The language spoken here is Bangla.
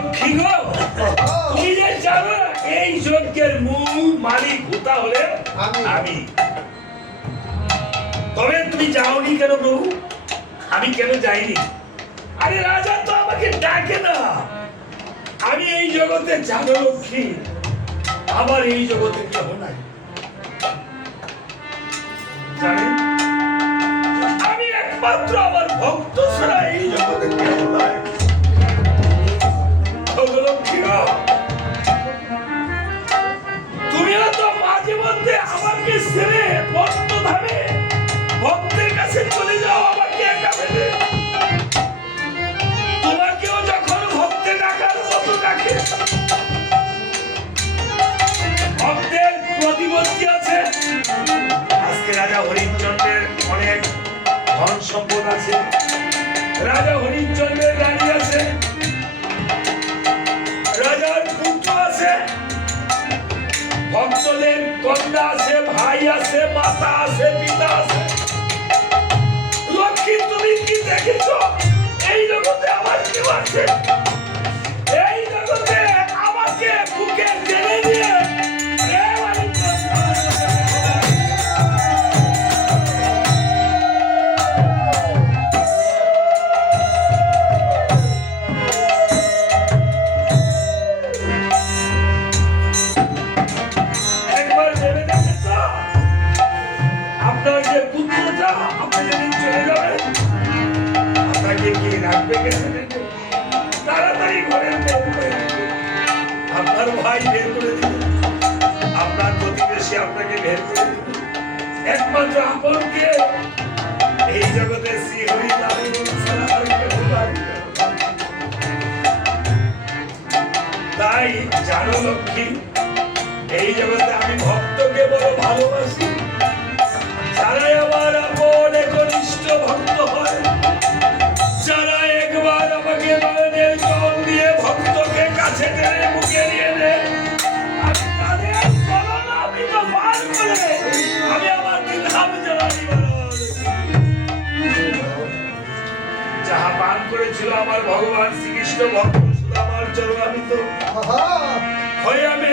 লক্ষ্মী গো, তুমি যে জানো এই যজ্ঞের মূল মালিক হোতা হলে আমি। তবে তুমি যাওনি কেন প্রভু? আমি কেন যাইনি? আরে রাজা তো আমাকে ডাকে না। আমি এই জগতে জানো লক্ষ্মী, আমার এই জগতে কেহ নাই। জানেন, আমি একমাত্র আমার ভক্ত ছাড়া এই জগতে কেহ নাই। তুমিও তো মাঝে মধ্যে আমাকে ছেড়ে বর্তধামে ভক্তের কাছে চলে যাও, আমাকে একা ফেলে। তোমাকেও যখন ভক্তে ডাকার মতো ডাকে, ভক্তের প্রতিপত্তি আছে। আজকে রাজা হরিশ্চন্দ্রের অনেক ধন সম্পদ আছে, রাজা হরিশ্চন্দ্রের গাড়ি আছে, রাজার পুত্র আছে, ভক্তদের কন্যা আছে, ভাই আছে, মাতা আছে, পিতা আছে। লক্ষ্মী, তুমি কি দেখেছো এই জগতে আমার কেউ আছে? এই জগতে আমাকে বুকে টেনে নিয়ে তাড়াতাড়ি ঘরের বের করে আপনার ভাই বের করে দিবে, আপনার প্রতিবেশী আপনাকে বের করে দিবে। একমাত্র আপনকে এই জগতে শ্রী হরি নাম ছাড়া আর কেউ নাই। তাই জানো লক্ষ্মী, এই জগতে আমি ভক্তকে বড় ভালোবাসি। যারাই আমার আপন একনিষ্ঠ ভক্ত হয়, যারা একবার আমাকে নয়নের জল দিয়ে ভক্তকে কাছে টেনে বুকে নিয়ে নেয়, আমি তাদের কলনামৃত পান করে আমি আমার বিধাম জ্বালানি যাহা পান করেছিল আমার ভগবান শ্রীকৃষ্ণ ভক্ত সুদামার চরণামৃত হয়ে আমি